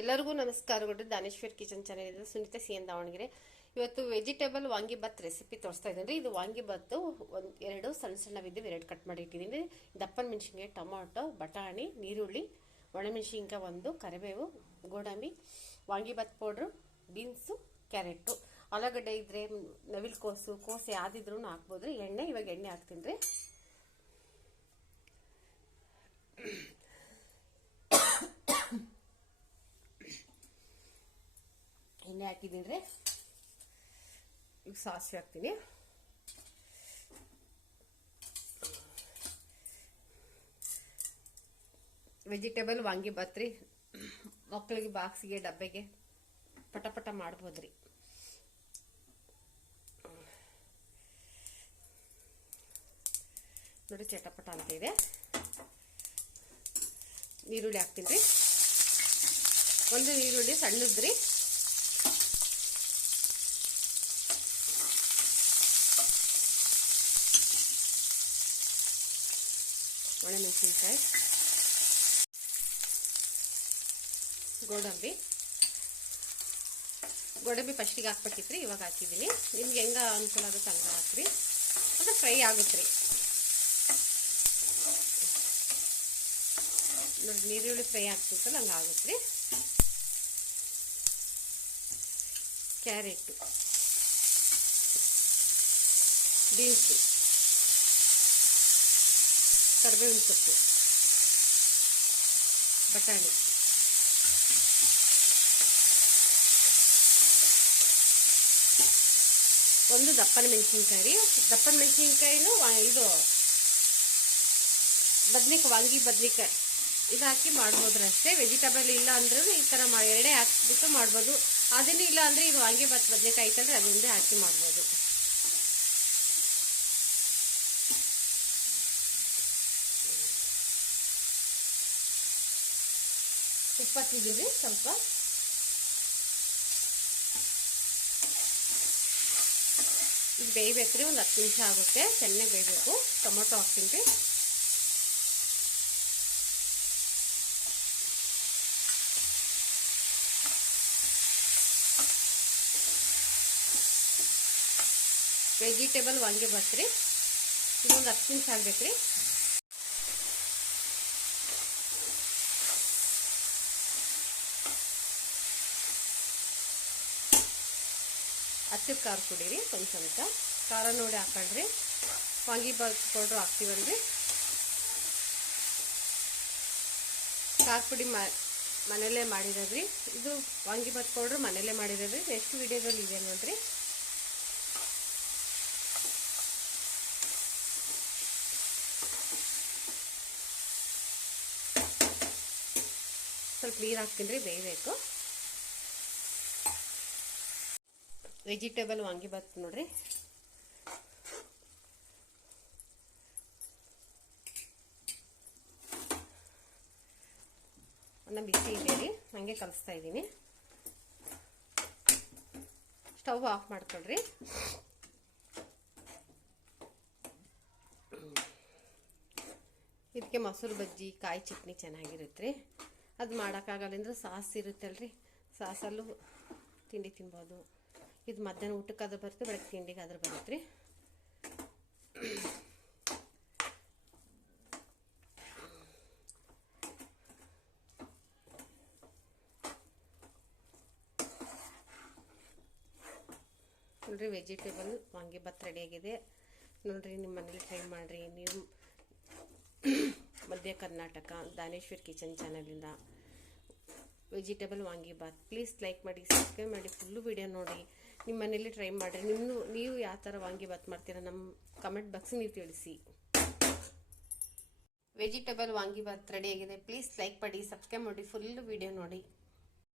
ಎಲ್ಲರಿಗೂ ನಮಸ್ಕಾರಗಳು Daneshwar kitchen channel Sunita C N Davangere. ಇವತ್ತು ವೆಜಿಟೇಬಲ್ ವಾಂಗಿಬಾತ್ ರೆಸಿಪಿ ತೋರಿಸ್ತಾ ಇದ್ದೀನಿ. ಇದು ವಾಂಗಿಬಾತು ಒಂದು ಎರಡು ಸಣ್ಣ ಸಣ್ಣವಿದ್ದು ಎರಡು ಕಟ್ ಮಾಡಿ ಇಟ್ಟಿದ್ದೀನಿ. ದಪ್ಪನ ಮೆಣಸಿನ್ಕಾಯಿ, ಟೊಮಾಟೊ, ಬಟಾಣಿ ನೀರುಳ್ಳಿ ಒಣಮೆಣಸಿನ್ಕಾಯಿ ಒಂದು, ಕರಿಬೇವು, ಗೋಡಂಬಿ ವಾಂಗಿಬಾತ್ ಪೌಡ್ರು, ಬೀನ್ಸು, ಕ್ಯಾರೆಟು. ಆಲೂಗಡ್ಡೆ ಇದ್ದರೆ ನವಿಲ್ ಕೋಸು ಕೋಸು ಯಾವ್ದಿದ್ರು ಹಾಕ್ಬೋದು ಎಣ್ಣೆ, ಇವಾಗ ಎಣ್ಣೆ ಹಾಕ್ತೀನಿ ರೀ. ಎಣ್ಣೆ ಹಾಕಿದ್ದೀನಿ ರೀ ಈಗ ಸಾಸಿವೆ ಹಾಕ್ತೀನಿ. ವೆಜಿಟೇಬಲ್ ವಾಂಗಿ ರೀ ಮಕ್ಕಳಿಗೆ ಬಾಕ್ಸಿಗೆ, ಡಬ್ಬೆಗೆ ಪಟ ಪಟ ಮಾಡ್ಬೋದ್ರಿ. ನೋಡಿ ಚಟಪಟ ಅಂತ ಇದೆ. ನೀರುಳ್ಳಿ ಹಾಕ್ತೀನಿ ರೀ. ಒಂದು ಈರುಳ್ಳಿ ಸಣ್ಣದ್ರಿ. ಒಣಮೆಣಸಿನ್ಕಾಯಿ, ಗೋಡಂಬಿ. ಗೋಡಂಬಿ ಫಸ್ಟಿಗೆ ಹಾಕ್ಬೇಕಿತ್ರಿ, ಇವಾಗ ಹಾಕಿದ್ದೀನಿ. ನಿಮ್ಗೆ ಹೆಂಗ ಅನುಕೂಲ ಆಗುತ್ತೆ ಹಂಗೆ ಹಾಕ್ರಿ. ಅದು ಫ್ರೈ ಆಗುತ್ತೆ ರೀ ನೋಡಿ, ನೀರುಳ್ಳಿ ಫ್ರೈ ಆಗ್ತಿತ್ತಲ್ಲ, ಹಂಗೆ ಆಗುತ್ತೆ ರೀ ಕ್ಯಾರೆಟು ಬೀನ್ಸು. ಕರಿಬೇವಿನ ಸೊಪ್ಪು, ಬಟಾಣಿ. ಒಂದು ದಪ್ಪನ ಮೆಣಸಿನ್ಕಾಯಿ ರೀ. ದಪ್ಪನ ಮೆಣಸಿನ್ಕಾಯಿನೂ ಇದು ಬದ್ನಿಕಾಯಿ, ವಾಂಗಿ ಬದ್ನಿಕಾಯಿ. ಇದು ಹಾಕಿ ಮಾಡ್ಬೋದ್ರಿ ಅಷ್ಟೇ ವೆಜಿಟೇಬಲ್ ಇಲ್ಲ ಅಂದ್ರೂ ಈ ಥರ ಎರಡೇ ಹಾಕ್ಬಿಟ್ಟು ಮಾಡ್ಬೋದು. ಅದನ್ನೇ ಇಲ್ಲ ಅಂದರೆ ಇದು ವಾಂಗಿ ಬತ್ ಬದ್ನೆಕಾಯಿ ಐತಲ್ರಿ, ಅದೊಂದೇ ಹಾಕಿ ಮಾಡ್ಬೋದು. ಉಪ್ಪು ಹಾಕಿದ್ದೀವಿ ಸ್ವಲ್ಪ. ಇದು ಬೇಯಬೇಕ್ರಿ, ಒಂದು ಹತ್ತು ನಿಮಿಷ ಆಗುತ್ತೆ. ಚೆನ್ನಾಗಿ ಬೇಯಬೇಕು. ಟೊಮೊಟೊ ಹಾಕ್ತೀನಿ. ರೀ ವೆಜಿಟೇಬಲ್ ವಾಂಗಿ ಬರ್ತ್ರಿ. ಇದೊಂದು ಹತ್ತು ನಿಮಿಷ ಆಗ್ಬೇಕ್ರಿ. ಹತ್ತಿರ ಖಾರ ಕುಡೀರಿ ಒಂದು ಚಮಚ ಖಾರ ನೋಡಿ ಹಾಕೊಂಡ್ರಿ ವಾಂಗಿಬಾತ್ ಪೌಡ್ರು ಹಾಕ್ತೀವಲ್ರಿ ಖಾರ ಪುಡಿ ಮಾ, ಮನೆಯಲ್ಲೇ ಮಾಡಿರೋದ್ರಿ. ಇದು ವಾಂಗಿಬಾತ್ ಪೌಡ್ರ್ ಮನೆಯಲ್ಲೇ ಮಾಡಿರೋದ್ರಿ. ನೆಕ್ಸ್ಟ್ ವಿಡಿಯೋದಲ್ಲಿ ಇದೆ ನೋಡ್ರಿ. ಸ್ವಲ್ಪ ನೀರು ಹಾಕ್ತೀನಿ ರೀ ಬೇಯಬೇಕು ವೆಜಿಟೇಬಲ್ ವಾಂಗಿಬಾತ್ ನೋಡ್ರಿ. ಅನ್ನ ಬಿಸಿ ಇದೆ ರೀ ಹಂಗೆ ಕಲಿಸ್ತಾ ಇದ್ದೀನಿ. ಸ್ಟವ್ ಆಫ್ ಮಾಡ್ಕೊಳ್ರಿ. ಇದಕ್ಕೆ ಮೊಸರು ಬಜ್ಜಿ, ಕಾಯಿ ಚಟ್ನಿ ಚೆನ್ನಾಗಿರುತ್ತೆ. ರೀ ಅದು ಮಾಡೋಕ್ಕಾಗಲ್ಲ ಸಾಸ್ ಇರುತ್ತಲ್ರಿ. ಸಾಸಲ್ಲೂ ತಿಂಡಿ ತಿನ್ಬೋದು. ಇದು ಮಧ್ಯಾಹ್ನ ಊಟಕ್ಕಾದ್ರೂ ಬರುತ್ತೆ, ಬೆಳಗ್ಗೆ ತಿಂಡಿಗಾದ್ರೂ ಬರುತ್ತೆ ರೀ. ನೋಡ್ರಿ ವೆಜಿಟೇಬಲ್ ವಾಂಗಿಬಾತ್ ರೆಡಿಯಾಗಿದೆ ನೋಡ್ರಿ ನಿಮ್ಮ ಮನೇಲಿ ಟ್ರೈ ಮಾಡಿರಿ. ನೀವು ಮಧ್ಯ ಕರ್ನಾಟಕ, ದಾನೇಶ್ವರ್ ಕಿಚನ್ ಚಾನಲಿಂದ ವೆಜಿಟೇಬಲ್ ವಾಂಗಿಬಾತ್ ಪ್ಲೀಸ್ ಲೈಕ್ ಮಾಡಿ, ಸಬ್ಸ್ಕ್ರೈಬ್ ಮಾಡಿ, ಫುಲ್ಲು ವೀಡಿಯೋ ನೋಡಿ. ನಿಮ್ಮ ಮನೇಲಿ ಟ್ರೈ ಮಾಡಿರಿ. ನಿಮ್ಮ ನೀವು ಯಾವ ಥರ ವಾಂಗಿಬಾತ್ ಮಾಡ್ತೀರಾ ನಮ್ಮ ಕಮೆಂಟ್ ಬಾಕ್ಸ್ ನೀವು ತಿಳಿಸಿ. ವೆಜಿಟೇಬಲ್ ವಾಂಗಿಬಾತ್ ರೆಡಿಯಾಗಿದೆ ಪ್ಲೀಸ್ ಲೈಕ್ ಮಾಡಿ, ಸಬ್ಸ್ಕ್ರೈಬ್ ಮಾಡಿ, ಫುಲ್ಲು ವೀಡಿಯೋ ನೋಡಿ.